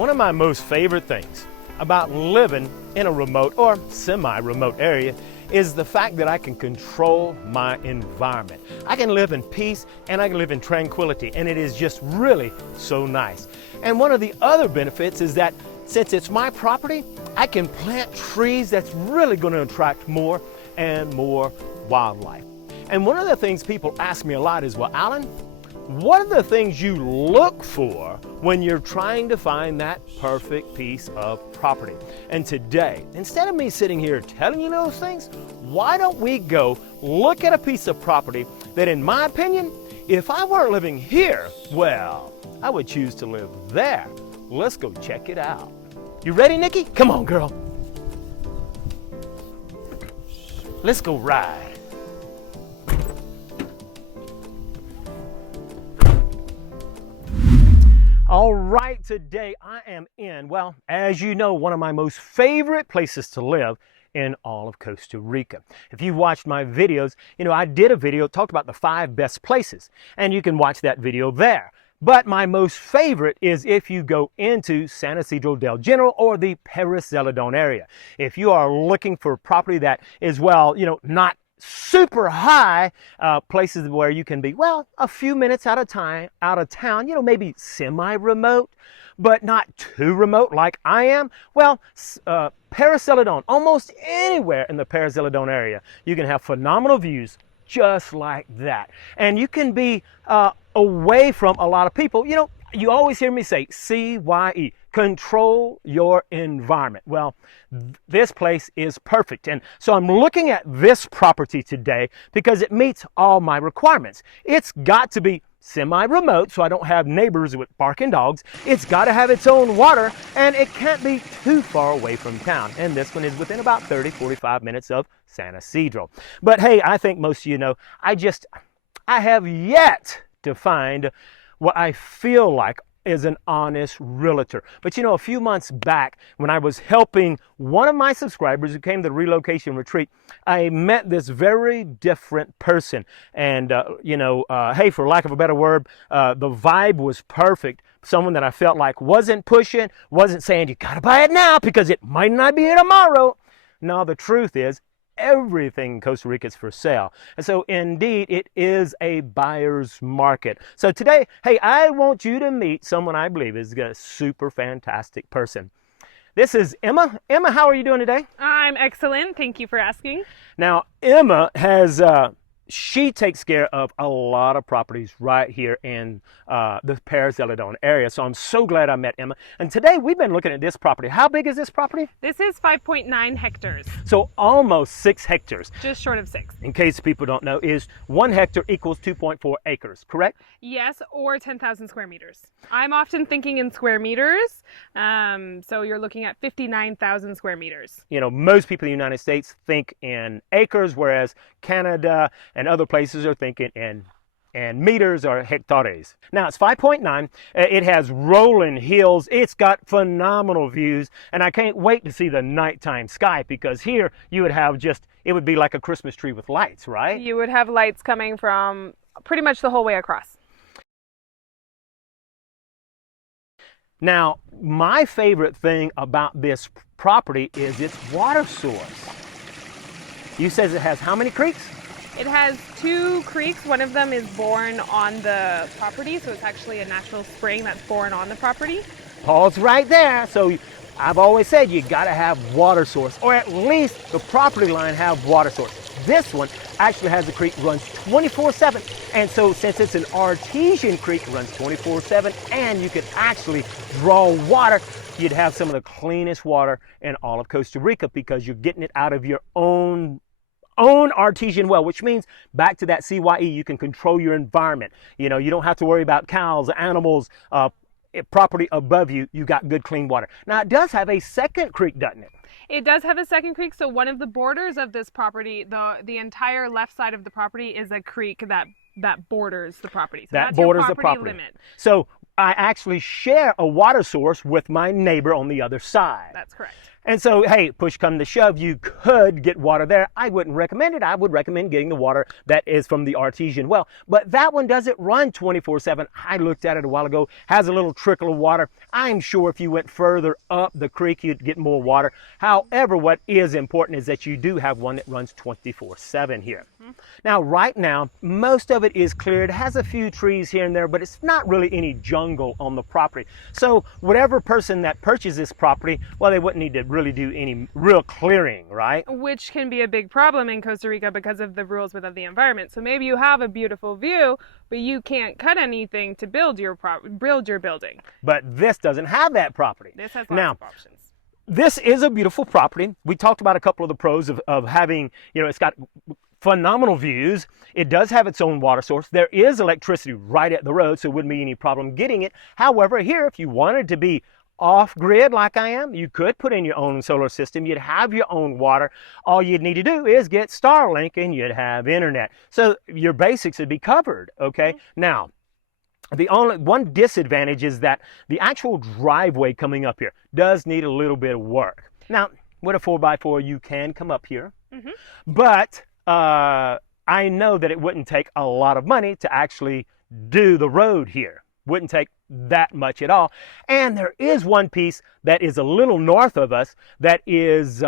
One of my most favorite things about living in a remote or semi-remote area is the fact that I can control my environment. I can live in peace and I can live in tranquility, and it is just really so nice. And one of the other benefits is that since it's my property, I can plant trees that's really going to attract more and more wildlife. And one of the things people ask me a lot is, well, Alan, what are the things you look for when you're trying to find that perfect piece of property? And today, instead of me sitting here telling you those things, why don't we go look at a piece of property that, in my opinion, if I weren't living here, well, I would choose to live there. Let's go check it out. You ready, Nikki? Come on, girl. Let's go ride. All right, today I am in, well, as you know, one of my most favorite places to live in all of Costa Rica. If you've watched my videos, you know, I did a video, talked about the 5 best places, and you can watch that video there. But my most favorite is if you go into San Isidro del General or the Pérez Zeledón area. If you are looking for property that is, well, you know, not super high, places where you can be, well, a few minutes out of town, you know, maybe semi-remote, but not too remote like I am. Well, Pérez Zeledón, almost anywhere in the Pérez Zeledón area, you can have phenomenal views just like that. And you can be away from a lot of people. You know, you always hear me say CYE, control your environment. Well, this place is perfect. And so I'm looking at this property today because it meets all my requirements. It's got to be semi-remote, so I don't have neighbors with barking dogs. It's got to have its own water, and it can't be too far away from town. And this one is within about 30-45 minutes of San Isidro. But hey, I think most of you know, I have yet to find what I feel like is an honest realtor. But you know, a few months back when I was helping one of my subscribers who came to the relocation retreat, I met this very different person. And hey, for lack of a better word, the vibe was perfect. Someone that I felt like wasn't pushing, wasn't saying you gotta buy it now because it might not be here tomorrow. No, the truth is, everything in Costa Rica is for sale. And so indeed, it is a buyer's market. So today, hey, I want you to meet someone I believe is a super fantastic person. This is Emma. Emma, how are you doing today? I'm excellent. Thank you for asking. Now, Emma has, she takes care of a lot of properties right here in the Pérez Zeledón area. So I'm so glad I met Emma. And today we've been looking at this property. How big is this property? This is 5.9 hectares. So almost 6 hectares. Just short of 6. In case people don't know, is 1 hectare equals 2.4 acres, correct? Yes, or 10,000 square meters. I'm often thinking in square meters. So you're looking at 59,000 square meters. You know, most people in the United States think in acres, whereas Canada and other places are thinking in meters or hectares. Now it's 5.9. It has rolling hills. It's got phenomenal views, and I can't wait to see the nighttime sky, because here you would have it would be like a Christmas tree with lights, right? You would have lights coming from pretty much the whole way across. Now, my favorite thing about this property is its water source. You says it has how many creeks? It has 2 creeks. One of them is born on the property, so it's actually a natural spring that's born on the property. Paul's right there. So I've always said you got to have water source, or at least the property line have water source. This one actually has a creek runs 24/7, and so since it's an artesian creek, it runs 24/7, and you could actually draw water. You'd have some of the cleanest water in all of Costa Rica because you're getting it out of your own artesian well, which means back to that CYE, you can control your environment. You know, you don't have to worry about cows, animals, property above you. You got good clean water. Now it does have a second creek, doesn't it? It does have a second creek. So one of the borders of this property, the entire left side of the property is a creek that borders the property. So that borders the property limit. So I actually share a water source with my neighbor on the other side. That's correct. And so, hey, push come to shove, you could get water there. I wouldn't recommend it. I would recommend getting the water that is from the artesian well. But that one doesn't run 24/7. I looked at it a while ago, has a little trickle of water. I'm sure if you went further up the creek, you'd get more water. However, what is important is that you do have one that runs 24/7 here. Now, right now, most of it is cleared. It has a few trees here and there, but it's not really any jungle on the property. So whatever person that purchased this property, well, they wouldn't need to really do any real clearing, right? Which can be a big problem in Costa Rica because of the rules within the environment. So maybe you have a beautiful view, but you can't cut anything to build your building. But this doesn't have that property. This has lots of options. This is a beautiful property. We talked about a couple of the pros of having, it's got phenomenal views. It does have its own water source. There is electricity right at the road, so it wouldn't be any problem getting it. However, here, if you wanted to be off-grid like I am, you could put in your own solar system. You'd have your own water. All you'd need to do is get Starlink and you'd have internet. So your basics would be covered, okay? Now, the only one disadvantage is that the actual driveway coming up here does need a little bit of work. Now, with a 4x4, you can come up here, but I know that it wouldn't take a lot of money to actually do the road here. Wouldn't take that much at all. And there is one piece that is a little north of us that is,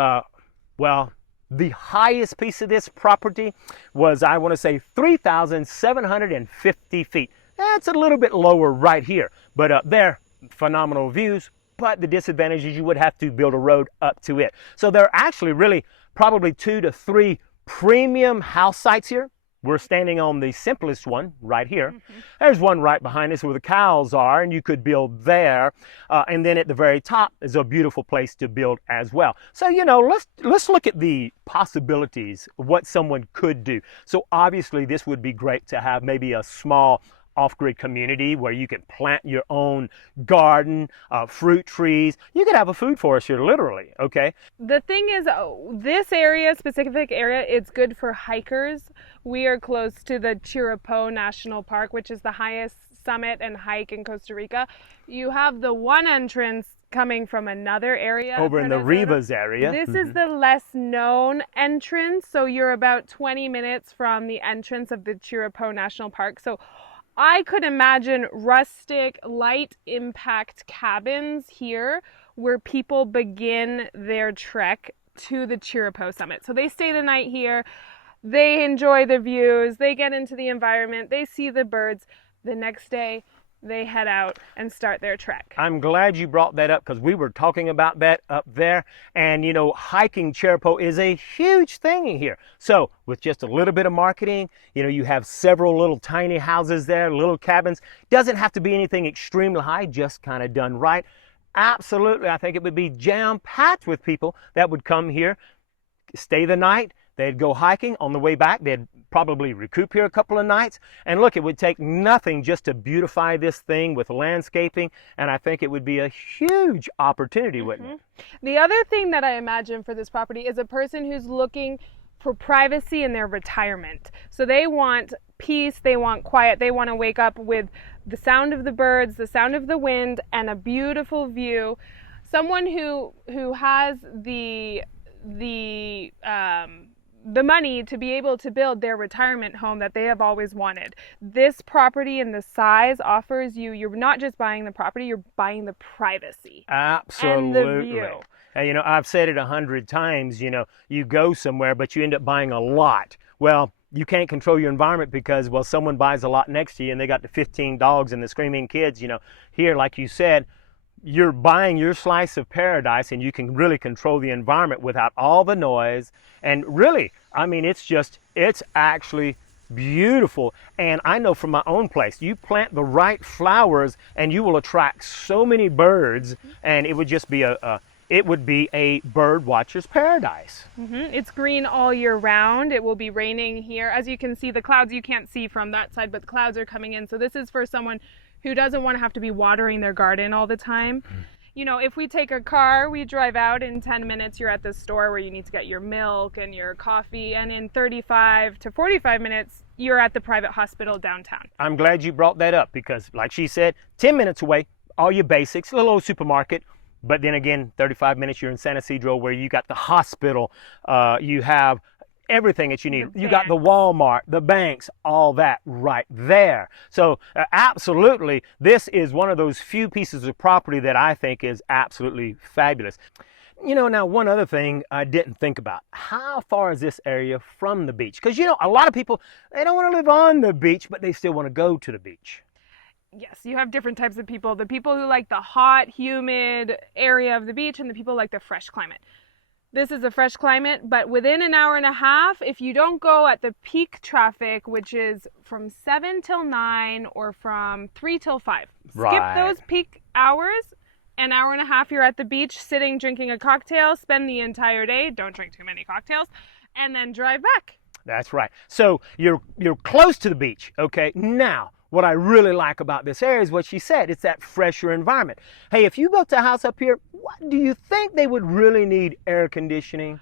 well, the highest piece of this property was, I want to say, 3,750 feet. That's a little bit lower right here, but up there, phenomenal views. But the disadvantage is you would have to build a road up to it. So there are actually really probably 2 to 3 premium house sites here. We're standing on the simplest one right here. There's one right behind us where the cows are, and you could build there. And then at the very top is a beautiful place to build as well. So, let's look at the possibilities of what someone could do. So obviously this would be great to have maybe a small off-grid community where you can plant your own garden, fruit trees. You could have a food forest here, literally, okay? The thing is, this specific area, it's good for hikers. We are close to the Chirripó National Park, which is the highest summit and hike in Costa Rica. You have the one entrance coming from another area. Over in the Rivas area. This is the less known entrance, so you're about 20 minutes from the entrance of the Chirripó National Park. So I could imagine rustic, light impact cabins here where people begin their trek to the Chirripó summit. So they stay the night here, they enjoy the views, they get into the environment, they see the birds. The next day, they head out and start their trek. I'm glad you brought that up because we were talking about that up there. And, hiking Chirripó is a huge thing here. So with just a little bit of marketing, you have several little tiny houses there, little cabins. Doesn't have to be anything extremely high, just kind of done right. Absolutely, I think it would be jam-packed with people that would come here, stay the night. They'd go hiking. On the way back, they'd probably recoup here a couple of nights. And look, it would take nothing just to beautify this thing with landscaping. And I think it would be a huge opportunity, wouldn't it? The other thing that I imagine for this property is a person who's looking for privacy in their retirement. So they want peace, they want quiet, they want to wake up with the sound of the birds, the sound of the wind, and a beautiful view. Someone who has the money to be able to build their retirement home that they have always wanted. This property and the size offers you're not just buying the property, you're buying the privacy. Absolutely. And the view. And, I've said it 100 times, you go somewhere, but you end up buying a lot. Well, you can't control your environment because, someone buys a lot next to you and they got the 15 dogs and the screaming kids, Here, like you said, you're buying your slice of paradise and you can really control the environment without all the noise. And really, it's actually beautiful. And I know from my own place, you plant the right flowers and you will attract so many birds, and it would just be a bird watcher's paradise. It's green all year round. It will be raining here. As you can see, the clouds you can't see from that side, but the clouds are coming in. So this is for someone who doesn't want to have to be watering their garden all the time. If we take a car, we drive out, in 10 minutes you're at the store where you need to get your milk and your coffee, and in 35 to 45 minutes you're at the private hospital downtown. I'm glad you brought that up because, like she said, 10 minutes away, all your basics, a little old supermarket, But then again, 35 minutes, you're in San Isidro, where you got the hospital, you have everything that you need. You got the Walmart, the banks, all that right there. So absolutely, this is one of those few pieces of property that I think is absolutely fabulous. You know, now one other thing I didn't think about, how far is this area from the beach? Because, you know, a lot of people, they don't want to live on the beach, but they still want to go to the beach. Yes, you have different types of people. The people who like the hot, humid area of the beach, and the people who like the fresh climate. This is a fresh climate, but within an hour and a half, if you don't go at the peak traffic, which is from 7 till 9 or from 3 till 5. Right. Skip those peak hours, an hour and a half you're at the beach sitting, drinking a cocktail, spend the entire day, don't drink too many cocktails, and then drive back. That's right. So you're close to the beach, okay? Now, what I really like about this area is what she said. It's that fresher environment. Hey, if you built a house up here, what do you think they would really need air conditioning?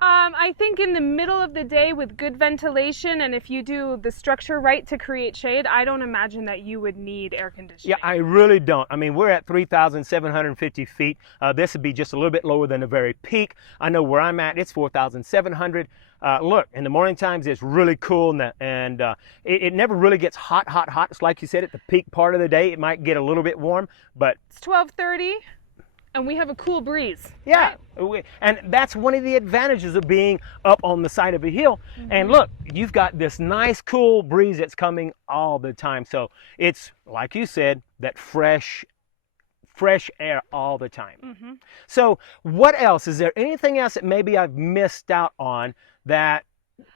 I think in the middle of the day with good ventilation, and if you do the structure right to create shade, I don't imagine that you would need air conditioning. Yeah, I really don't. I mean, we're at 3,750 feet. This would be just a little bit lower than the very peak. I know where I'm at, it's 4,700. Look, in the morning times, it's really cool, and it never really gets hot. It's like you said, at the peak part of the day, it might get a little bit warm, but it's 12:30. And we have a cool breeze. Yeah, right? And that's one of the advantages of being up on the side of a hill. Mm-hmm. And look, you've got this nice cool breeze that's coming all the time. So it's, like you said, that fresh air all the time. Mm-hmm. So what else? Is there anything else that maybe I've missed out on that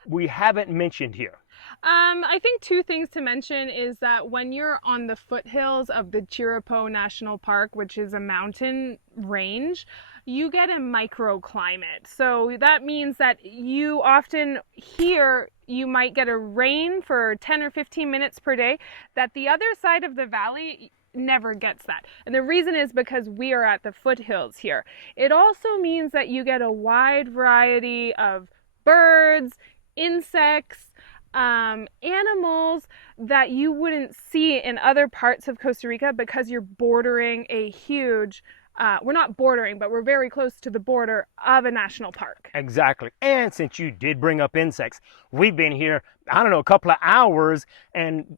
we haven't mentioned here? I think two things to mention is that when you're on the foothills of the Chirripó National Park, which is a mountain range, you get a microclimate. So that means that you often here, you might get a rain for 10 or 15 minutes per day, that the other side of the valley never gets that. And the reason is because we are at the foothills here. It also means that you get a wide variety of birds, insects, animals that you wouldn't see in other parts of Costa Rica because you're bordering a huge, we're not bordering, but we're very close to the border of a national park. Exactly. And since you did bring up insects, we've been here, I don't know, a couple of hours, and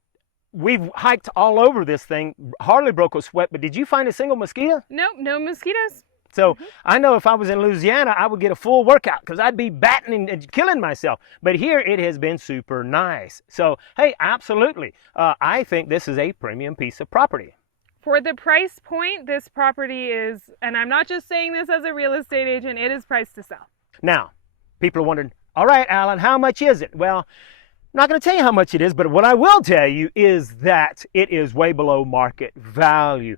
we've hiked all over this thing, hardly broke a sweat, but did you find a single mosquito? Nope, no mosquitoes. So I know if I was in Louisiana, I would get a full workout because I'd be batting and killing myself. But here it has been super nice. So, hey, absolutely. I think this is a premium piece of property. For the price point, this property is, and I'm not just saying this as a real estate agent, it is priced to sell. Now, people are wondering, all right, Alan, how much is it? Well, I'm not going to tell you how much it is, but what I will tell you is that it is way below market value.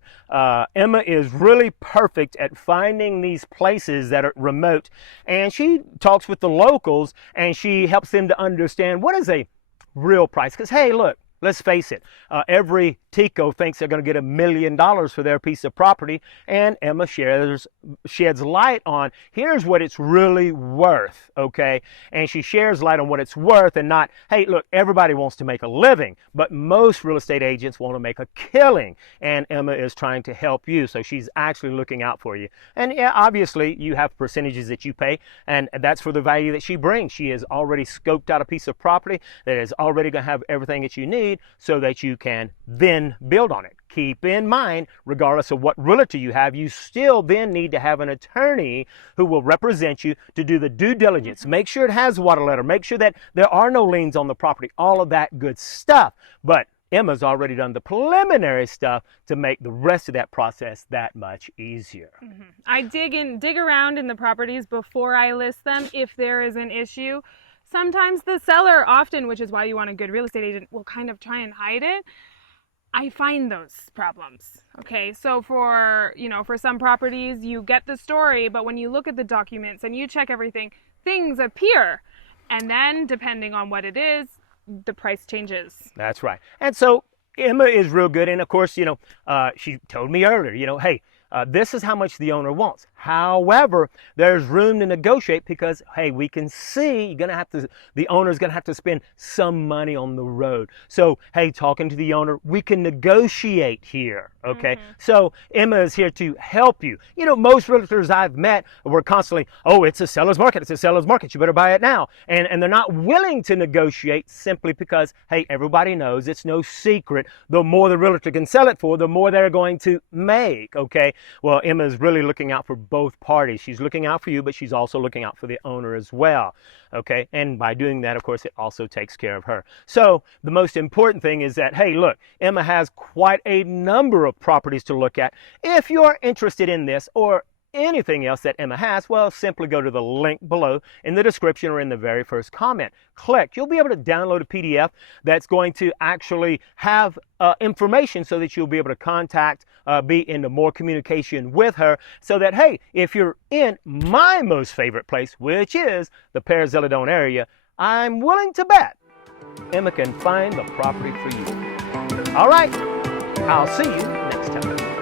Emma is really perfect at finding these places that are remote, and she talks with the locals, and she helps them to understand what is a real price. Because, hey, look, let's face it, every Tico thinks they're going to get $1 million for their piece of property, and Emma sheds light on here's what it's really worth, okay? And she shares light on what it's worth and not, hey, look, everybody wants to make a living, but most real estate agents want to make a killing, and Emma is trying to help you, so she's actually looking out for you. And yeah, obviously, you have percentages that you pay, and that's for the value that she brings. She has already scoped out a piece of property that is already going to have everything that you need so that you can then build on it. Keep in mind, regardless of what realtor you have, you still then need to have an attorney who will represent you to do the due diligence. Make sure it has water letter. Make sure that there are no liens on the property. All of that good stuff. But Emma's already done the preliminary stuff to make the rest of that process that much easier. Mm-hmm. I dig around in the properties before I list them if there is an issue. Sometimes the seller, often, which is why you want a good real estate agent, will kind of try and hide it. I find those problems. Okay, so for some properties, you get the story, but when you look at the documents and you check everything, things appear. And then, depending on what it is, the price changes. That's right. And so Emma is real good. And of course, she told me earlier, hey, this is how much the owner wants. However, there's room to negotiate because, hey, we can see the owner's going to have to spend some money on the road. So, hey, talking to the owner, we can negotiate here, okay? So Emma is here to help you. You know, most realtors I've met were constantly, oh, it's a seller's market, it's a seller's market, you better buy it now. And they're not willing to negotiate simply because, hey, everybody knows, it's no secret, the more the realtor can sell it for, the more they're going to make, okay? Well, Emma's really looking out for both parties. She's looking out for you, but she's also looking out for the owner as well, okay? And by doing that, of course, it also takes care of her. So the most important thing is that, hey, look, Emma has quite a number of properties to look at. If you're interested in this or anything else that Emma has, well, simply go to the link below in the description or in the very first comment. Click. You'll be able to download a PDF that's going to actually have information so that you'll be able to contact, be into more communication with her so that, hey, if you're in my most favorite place, which is the Pérez Zeledón area, I'm willing to bet Emma can find the property for you. All right, I'll see you next time.